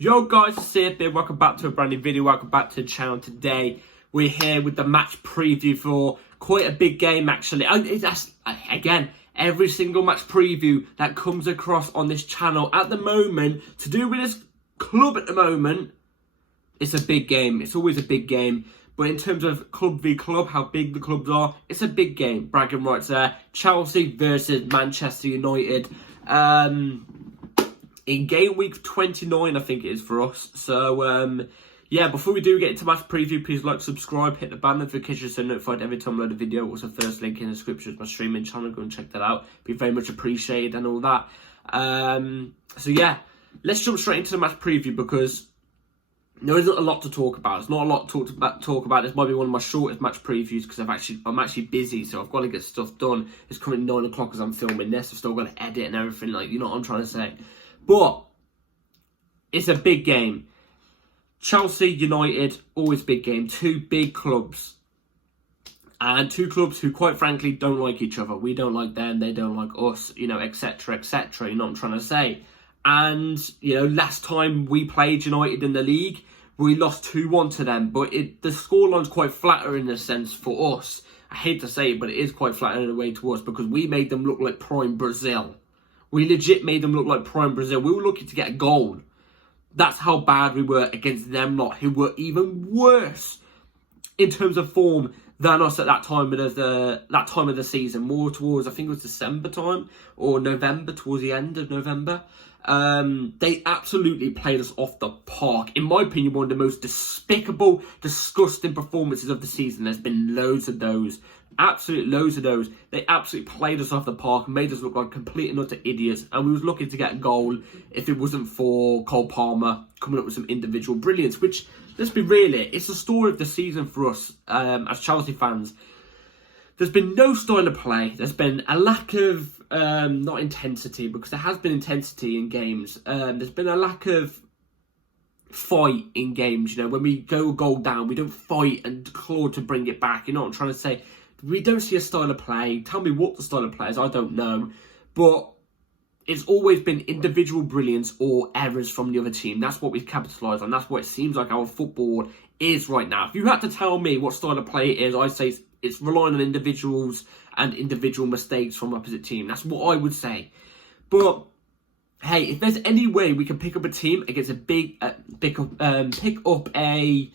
Yo guys, it's Sid here. Welcome back to a brand new video. Welcome back to the channel. Today we're here with the match preview for quite a big game actually. That's again, every single match preview that comes across on this channel at the moment, to do with this club at the moment, it's a big game. It's always a big game. But in terms of club v club, how big the clubs are, it's a big game. Bragging rights there. Chelsea versus Manchester United. In game week 29, I think it is for us. So, yeah, before we do get into match preview, please like, subscribe, hit the bell notification so you're notified every time I load a video. It was the first link in the description of my streaming channel. Go and check that out. Be very much appreciated and all that. So, yeah, let's jump straight into the match preview because there isn't a lot to talk about. It's not a lot to talk about. This might be one of my shortest match previews because I'm actually busy, so I've got to get stuff done. It's coming 9 o'clock as I'm filming this. I've still got to edit and everything, like, you know what I'm trying to say. But it's a big game. Chelsea, United, always big game. Two big clubs. And two clubs who, quite frankly, don't like each other. We don't like them, they don't like us, you know, etc., etc. You know what I'm trying to say? And, you know, last time we played United in the league, we lost 2-1 to them. But the scoreline's quite flatter in a sense for us. I hate to say it, but it is quite flatter in a way to us because we made them look like prime Brazil. We legit made them look like prime Brazil. We were lucky to get a goal. That's how bad we were against them lot, who were even worse in terms of form than us at that time of the season. More towards, I think it was December time or November, towards the end of November. They absolutely played us off the park. In my opinion, one of the most despicable, disgusting performances of the season. There's been loads of those. Absolute loads of those. They absolutely played us off the park and made us look like complete and utter idiots. And we was looking to get a goal if it wasn't for Cole Palmer coming up with some individual brilliance. Which, let's be real, it's the story of the season for us as Chelsea fans. There's been no style of play. There's been a lack of, not intensity, because there has been intensity in games. There's been a lack of fight in games. You know, when we go a goal down, we don't fight and claw to bring it back. You know what I'm trying to say? We don't see a style of play. Tell me what the style of play is. I don't know. But it's always been individual brilliance or errors from the other team. That's what we've capitalised on. That's what it seems like our football is right now. If you had to tell me what style of play it is, I'd say it's relying on individuals and individual mistakes from opposite team. That's what I would say. But hey, if there's any way we can pick up a team against a pick up a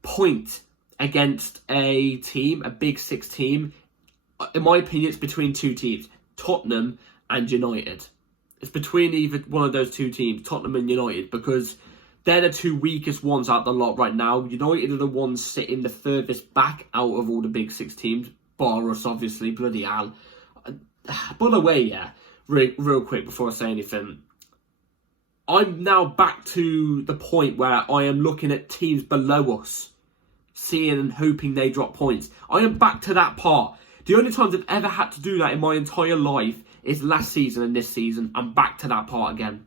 point against a team, a big six team, in my opinion, it's between two teams, Tottenham and United. It's between either one of those two teams, Tottenham and United, because they're the two weakest ones out the lot right now. United are the ones sitting the furthest back out of all the big six teams, bar us, obviously, bloody hell. By the way, yeah, real quick before I say anything, I'm now back to the point where I am looking at teams below us, seeing and hoping they drop points. I am back to that part. The only times I've ever had to do that in my entire life is last season and this season. I'm back to that part again.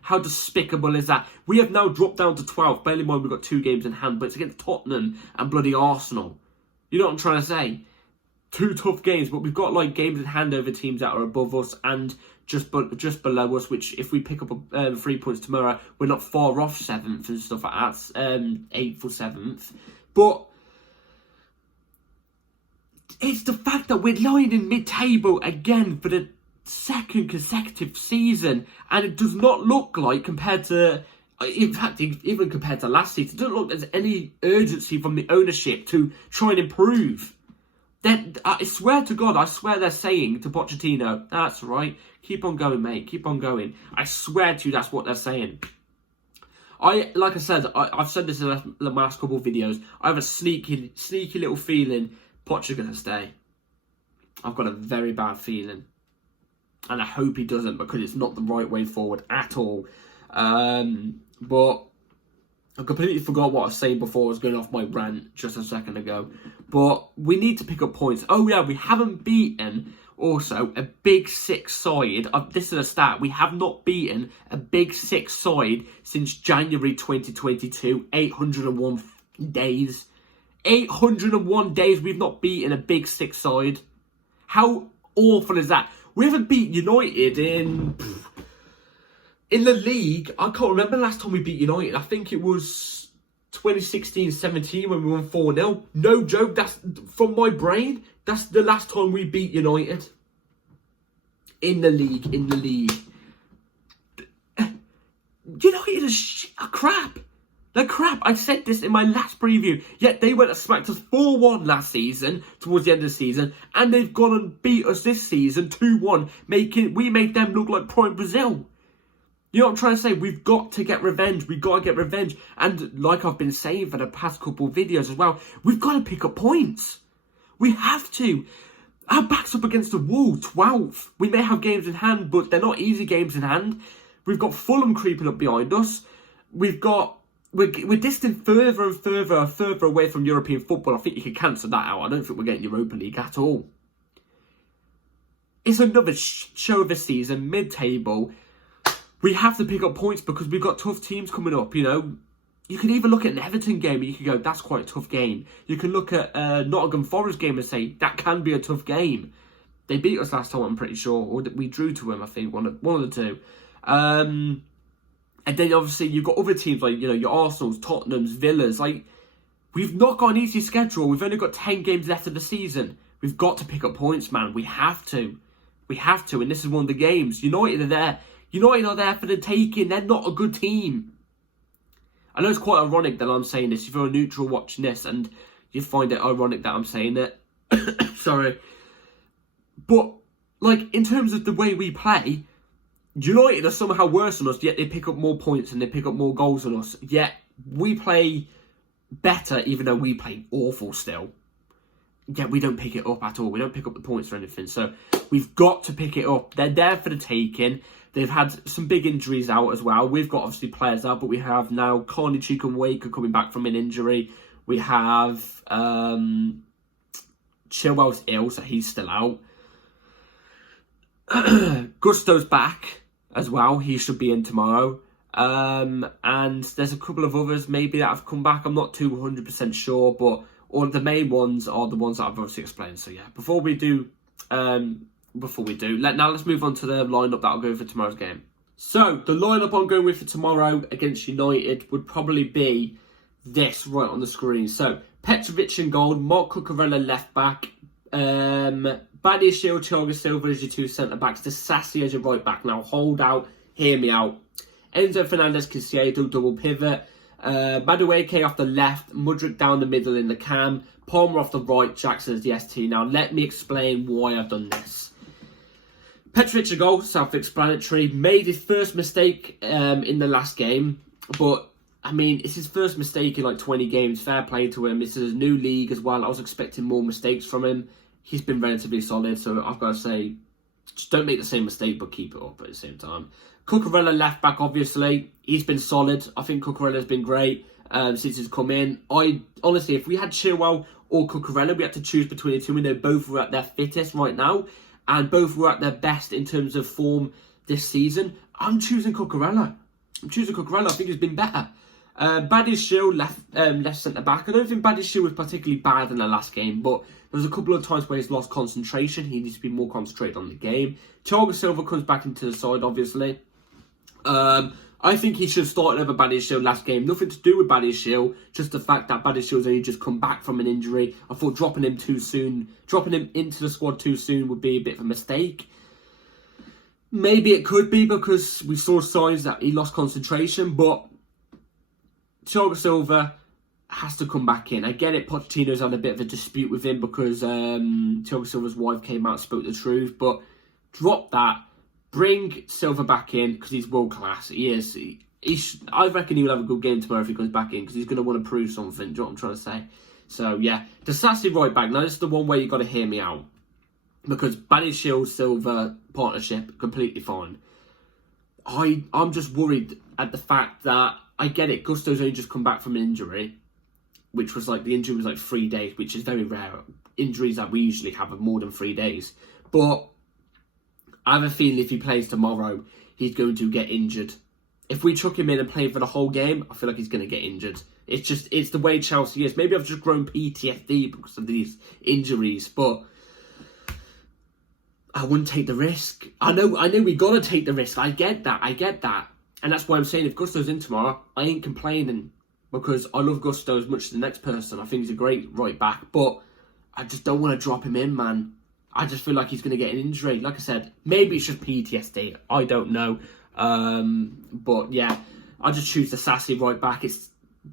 How despicable is that? We have now dropped down to 12th. Bear in mind we've got 2 games in hand, but it's against Tottenham and bloody Arsenal. You know what I'm trying to say? 2 tough games, but we've got like games in hand over teams that are above us and just below us, which if we pick up 3 points tomorrow, we're not far off 7th and stuff like that, 8th or 7th. But it's the fact that we're lying in mid-table again for the 2nd consecutive season, and it does not look like, compared to, in fact, even compared to last season, it doesn't look like there's any urgency from the ownership to try and improve. I swear to God, they're saying to Pochettino, that's right, keep on going, mate, keep on going. I swear to you, that's what they're saying. Like I said, I've said this in the last couple of videos, I have a sneaky little feeling Poch's going to stay. I've got a very bad feeling. And I hope he doesn't, because it's not the right way forward at all. But I completely forgot what I was saying before I was going off my rant just a second ago. But we need to pick up points. Oh yeah, we haven't beaten also a big six side. This is a stat. We have not beaten a big six side since January 2022. 801 days. 801 days we've not beaten a big six side. How awful is that? We haven't beat United in the league, I can't remember the last time we beat United. I think it was 2016-17 when we won 4-0. No joke, that's from my brain. That's the last time we beat United. In the league. United are crap. They're crap. I said this in my last preview. Yet they went and smacked us 4-1 last season, towards the end of the season. And they've gone and beat us this season 2-1. We made them look like prime Brazil. You know what I'm trying to say? We've got to get revenge. We've got to get revenge. And like I've been saying for the past couple of videos as well, we've got to pick up points. We have to. Our back's up against the wall, 12th. We may have games in hand, but they're not easy games in hand. We've got Fulham creeping up behind us. We're distant further and further away from European football. I think you can cancel that out. I don't think we're getting Europa League at all. It's another show of a season, mid-table. We have to pick up points because we've got tough teams coming up, you know. You can even look at an Everton game and you can go, that's quite a tough game. You can look at a Nottingham Forest game and say, that can be a tough game. They beat us last time, I'm pretty sure. Or we drew to them, I think, one of the two. And then obviously you've got other teams like, you know, your Arsenals, Tottenhams, Villas. Like, we've not got an easy schedule. We've only got 10 games left of the season. We've got to pick up points, man. We have to. We have to. And this is one of the games. United are there. United are there for the taking. They're not a good team. I know it's quite ironic that I'm saying this. If you're a neutral watching this and you find it ironic that I'm saying it. Sorry. But, like, in terms of the way we play, United are somehow worse than us, yet they pick up more points and they pick up more goals than us. Yet we play better, even though we play awful still. Yet we don't pick it up at all. We don't pick up the points or anything. So we've got to pick it up. They're there for the taking. They've had some big injuries out as well. We've got obviously players out, but we have now Carney Chukwuemeka coming back from an injury. We have Chilwell's ill, so he's still out. Gusto's back as well. He should be in tomorrow. And there's a couple of others maybe that have come back. I'm not too 100% sure, but all the main ones are the ones that I've obviously explained. So yeah, before we do, let's move on to the lineup that I'll go for tomorrow's game. So the lineup I'm going with for tomorrow against United would probably be this right on the screen. So Petrovic in goal, Mark Cucurella left back, Badiashile, Thiago Silva as your two centre backs, Disasi as your right back. Now hold out, hear me out. Enzo Fernandez, Caicedo, double pivot. Madueke off the left, Mudryk down the middle in the cam, Palmer off the right, Jackson as the ST. Now let me explain why I've done this. Petrovic a goal, self-explanatory. Made his first mistake in the last game, but I mean, it's his first mistake in like 20 games. Fair play to him. This is a new league as well. I was expecting more mistakes from him. He's been relatively solid, so I've got to say, just don't make the same mistake, but keep it up at the same time. Cucurella left back, obviously. He's been solid. I think Cucurella's been great since he's come in. Honestly, if we had Chilwell or Cucurella, we had to choose between the two, and they both were at their fittest right now, and both were at their best in terms of form this season. I'm choosing Cucurella. I think he's been better. Badiashile left centre back. I don't think Badiashile was particularly bad in the last game, but there was a couple of times where he's lost concentration. He needs to be more concentrated on the game. Thiago Silva comes back into the side, obviously. I think he should have started over Badiashile last game. Nothing to do with Badiashile, just the fact that Badiashile's only just come back from an injury. I thought dropping him into the squad too soon would be a bit of a mistake. Maybe it could be because we saw signs that he lost concentration, but Thiago Silva has to come back in. I get it, Pochettino's had a bit of a dispute with him because Thiago Silva's wife came out and spoke the truth, but drop that. Bring Silva back in because he's world class. He is. I reckon he will have a good game tomorrow if he comes back in because he's going to want to prove something. Do you know what I'm trying to say? So yeah, Disasi right back. Now this is the one where you got to hear me out because Badiashile Silva partnership completely fine. I'm just worried at the fact that I get it. Gusto's only just come back from an injury, which was like the injury was like 3 days, which is very rare. Injuries that we usually have are more than 3 days, but I have a feeling if he plays tomorrow, he's going to get injured. If we chuck him in and play for the whole game, I feel like he's going to get injured. It's the way Chelsea is. Maybe I've just grown PTSD because of these injuries, but I wouldn't take the risk. I know we got to take the risk. I get that. And that's why I'm saying if Gusto's in tomorrow, I ain't complaining, because I love Gusto as much as the next person. I think he's a great right back, but I just don't want to drop him in, man. I just feel like he's going to get an injury. Like I said, maybe it's just PTSD. I don't know. But yeah, I just choose the Sassy right back.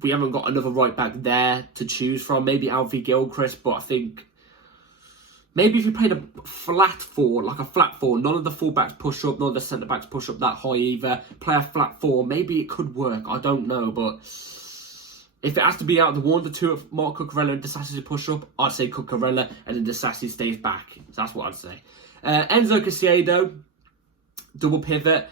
We haven't got another right back there to choose from. Maybe Alfie Gilchrist, but I think maybe if we played a flat four, like a flat four, none of the fullbacks push up, none of the centre backs push up that high either. Play a flat four, maybe it could work. I don't know, but if it has to be out of the one of the two of Mark Cucurella and Disassi to push up, I'd say Cucurella and then Disassi stays back. That's what I'd say. Enzo Caicedo, double pivot.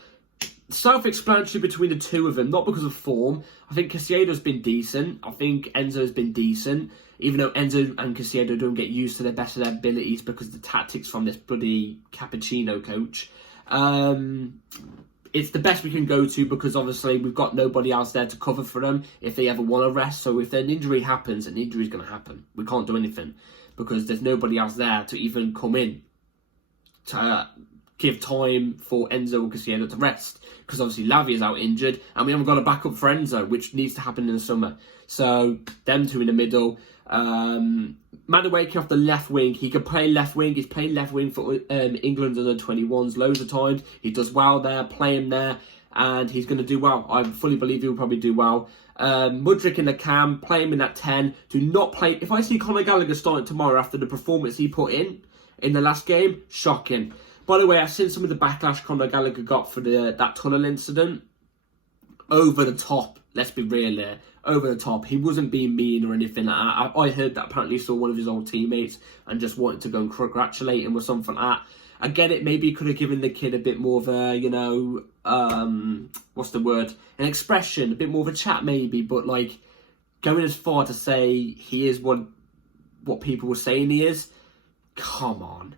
Self-explanatory between the two of them, not because of form. I think Caicedo's been decent. I think Enzo's been decent. Even though Enzo and Caicedo don't get used to the best of their abilities because of the tactics from this bloody cappuccino coach. It's the best we can go to because obviously we've got nobody else there to cover for them if they ever want to rest. So if an injury happens, an injury is going to happen. We can't do anything because there's nobody else there to even come in to give time for Enzo and Caicedo to rest, because obviously Lavia's out injured and we haven't got a backup for Enzo, which needs to happen in the summer. So them two in the middle. Madueke off the left wing. He can play left wing. He's played left wing for England under 21s loads of times. He does well there. Play him there and he's going to do well. I fully believe he'll probably do well. Mudryk in the cam. Play him in that 10. Do not play. If I see Conor Gallagher starting tomorrow after the performance he put in the last game, shocking. By the way, I've seen some of the backlash Conor Gallagher got for that tunnel incident. Over the top. Let's be real there. Over the top. He wasn't being mean or anything. I heard that apparently he saw one of his old teammates and just wanted to go and congratulate him or something like that. I get it. Maybe he could have given the kid a bit more of a, what's the word? An expression. A bit more of a chat maybe. But like, going as far to say he is what people were saying he is. Come on.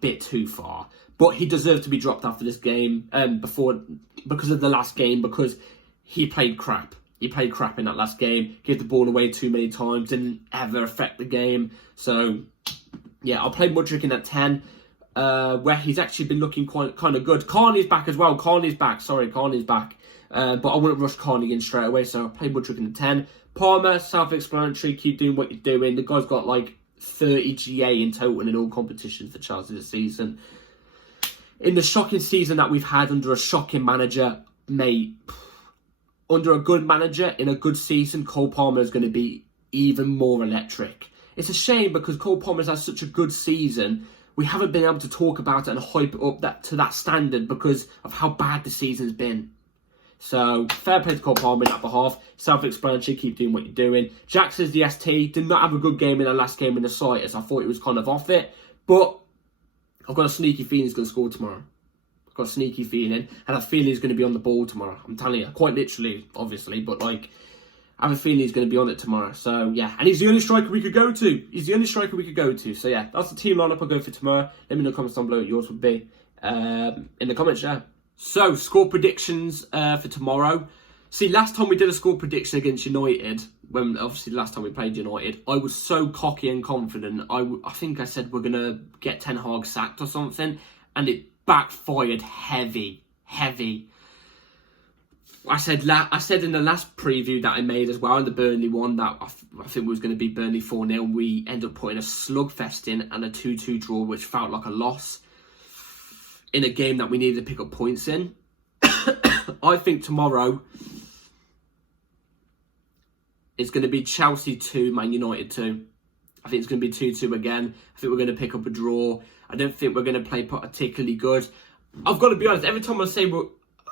Bit too far. But he deserved to be dropped after this game because of the last game, because he played crap. He played crap in that last game. Gave the ball away too many times. Didn't ever affect the game. So, yeah, I'll play Mudryk in that 10, where he's actually been looking kind of good. Carney's back as well. Carney's back. But I wouldn't rush Carney in straight away, so I'll play Mudryk in the 10. Palmer, self-explanatory. Keep doing what you're doing. The guy's got like 30 GA in total in all competitions for Chelsea this season. In the shocking season that we've had under a shocking manager, mate, under a good manager in a good season, Cole Palmer is going to be even more electric. It's a shame because Cole Palmer has had such a good season. We haven't been able to talk about it and hype it up to that standard because of how bad the season's been. So, fair play to Cole Palmer in that behalf. Self-explanatory, keep doing what you're doing. Jackson's the ST. Did not have a good game in the last game in the Citus. I thought he was kind of off it. But I've got a sneaky feeling he's going to score tomorrow. I've got a sneaky feeling. And I feel he's going to be on the ball tomorrow. I'm telling you. Quite literally, obviously. But, like, I have a feeling he's going to be on it tomorrow. So, yeah. And he's the only striker we could go to. So, yeah. That's the team lineup I'll go for tomorrow. Let me know in the comments down below what yours would be. In the comments, yeah. So, score predictions for tomorrow. See, last time we did a score prediction against United, when obviously the last time we played United, I was so cocky and confident. I think I said we're going to get Ten Hag sacked or something, and it backfired heavy. I said in the last preview that I made as well, in the Burnley one, that I think was going to be Burnley 4-0. We ended up putting a slugfest in and a 2-2 draw, which felt like a loss in a game that we needed to pick up points in. I think tomorrow it's going to be Chelsea 2, Man United 2. I think it's going to be 2-2 again. I think we're going to pick up a draw. I don't think we're going to play particularly good. I've got to be honest, every time I say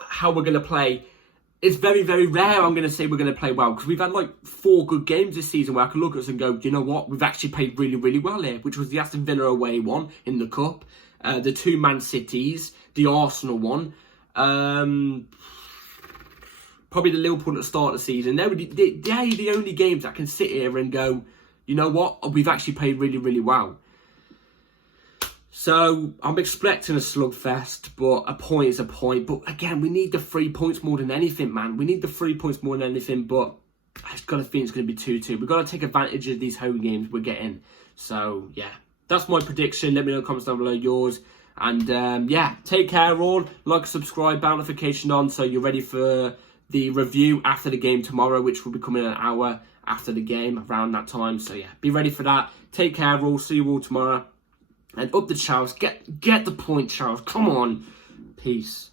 how we're going to play, it's very, very rare I'm going to say we're going to play well, because we've had like 4 good games this season where I can look at us and go, you know what, we've actually played really, really well here, which was the Aston Villa away one in the Cup, the 2 Man Cities, the Arsenal one, probably the Liverpool at the start of the season. They're the only games I can sit here and go, you know what, we've actually played really, really well. So, I'm expecting a slugfest, but a point is a point. But again, we need the 3 points more than anything, man. We need the 3 points more than anything, but I've got a feeling it's going to be 2-2. We've got to take advantage of these home games we're getting. So, yeah, that's my prediction. Let me know in the comments down below yours. And yeah, take care all. Like, subscribe, bell notification on so you're ready for the review after the game tomorrow, which will be coming an hour after the game, around that time. So yeah, be ready for that. Take care all. See you all tomorrow. And up the Charles. Get the point, Charles. Come on. Peace.